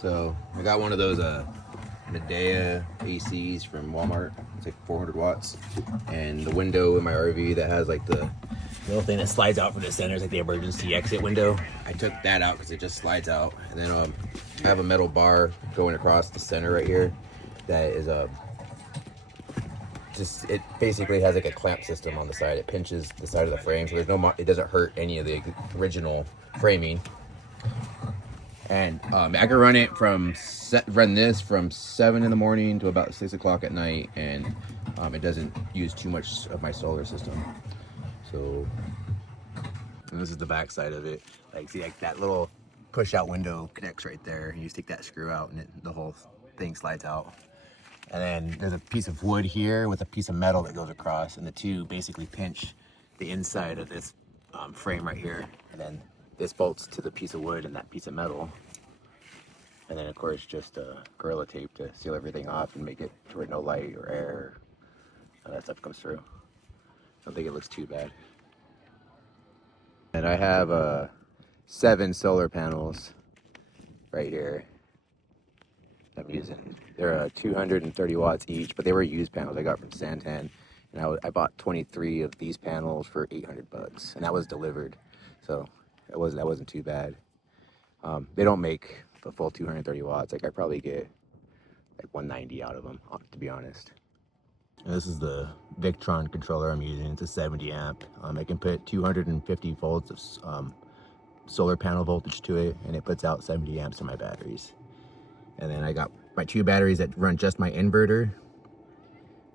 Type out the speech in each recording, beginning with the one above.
So I got one of those Medea ACs from Walmart. It's like 400 watts, and the window in my RV that has like the little thing that slides out from the center is like the emergency exit window. I took that out because it just slides out, and then I have a metal bar going across the center right here that is just, it basically has like a clamp system on the side. It pinches the side of the frame, so there's it doesn't hurt any of the original framing. And I can run it run this from 7 in the morning to about 6 o'clock at night, and it doesn't use too much of my solar system. So, and this is the back side of it. Like, see, like that little push-out window connects right there. You just take that screw out, and the whole thing slides out. And then there's a piece of wood here with a piece of metal that goes across, and the two basically pinch the inside of this frame right here. And then this bolts to the piece of wood and that piece of metal. And then, of course, just Gorilla Tape to seal everything off and make it to where no light or air, that stuff comes through. I don't think it looks too bad. And I have 7 solar panels right here I'm using. They're 230 watts each, but they were used panels I got from Santan. And I bought 23 of these panels for $800, and that was delivered. So that wasn't too bad. They don't make the full 230 watts. Like, I probably get like 190 out of them, to be honest. And this is the Victron controller I'm using. It's a 70 amp. I can put 250 volts of solar panel voltage to it, and it puts out 70 amps in my batteries. And then I got my 2 batteries that run just my inverter,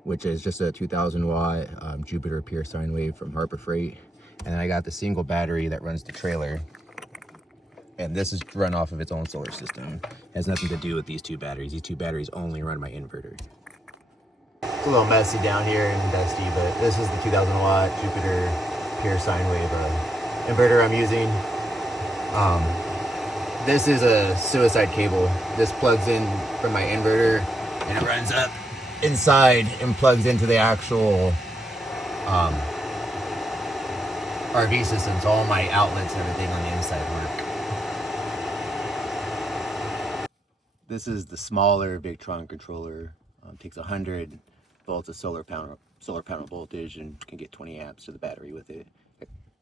which is just a 2000 watt Jupiter Pure Sine Wave from Harbor Freight. And then I got the single battery that runs the trailer. And this is run off of its own solar system. It has nothing to do with these 2 batteries. These 2 batteries only run my inverter. It's a little messy down here and dusty, but this is the 2000 watt Jupiter Pure Sine Wave inverter I'm using. This is a suicide cable. This plugs in from my inverter, and it runs up inside and plugs into the actual RV system. So all my outlets and everything on the inside work. This is the smaller Victron controller. Takes 100 volts of solar panel voltage and can get 20 amps to the battery with it.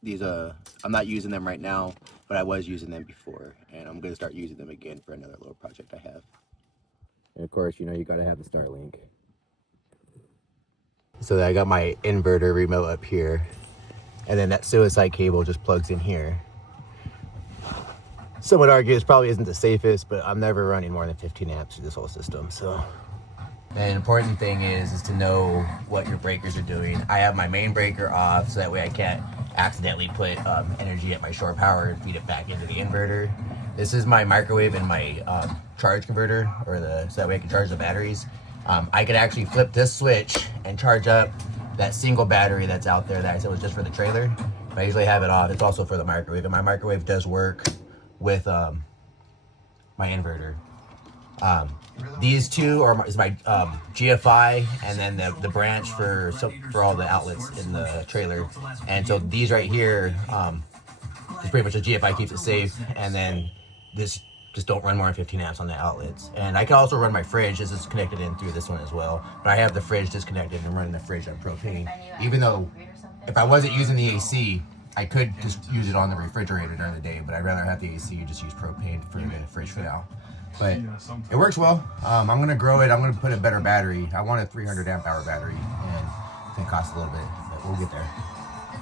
These I'm not using them right now, but I was using them before, and I'm going to start using them again for another little project I have. And of course, you got to have the Starlink. So I got my inverter remote up here, and then that suicide cable just plugs in here. Some would argue this probably isn't the safest, but I'm never running more than 15 amps through this whole system. So the important thing is to know what your breakers are doing. I have my main breaker off, so that way I can't accidentally put energy at my shore power and feed it back into the inverter. This is my microwave and my charge converter, so that way I can charge the batteries. I could actually flip this switch and charge up that single battery that's out there that I said was just for the trailer. But I usually have it off. It's also for the microwave, and my microwave does work with my inverter. These two is my GFI, and then the branch for all the outlets in the trailer. And so these right here is pretty much a GFI, keeps it safe, and then this just don't run more than 15 amps on the outlets. And I can also run my fridge. This is connected in through this one as well, but I have the fridge disconnected and running the fridge on propane. Even though if I wasn't using the AC, I could just use it on the refrigerator during the day, but I'd rather have the AC and just use propane for the fridge for now. But it works well. I'm going to grow it. I'm going to put a better battery. I want a 300 amp hour battery, and it's going to cost a little bit, but we'll get there.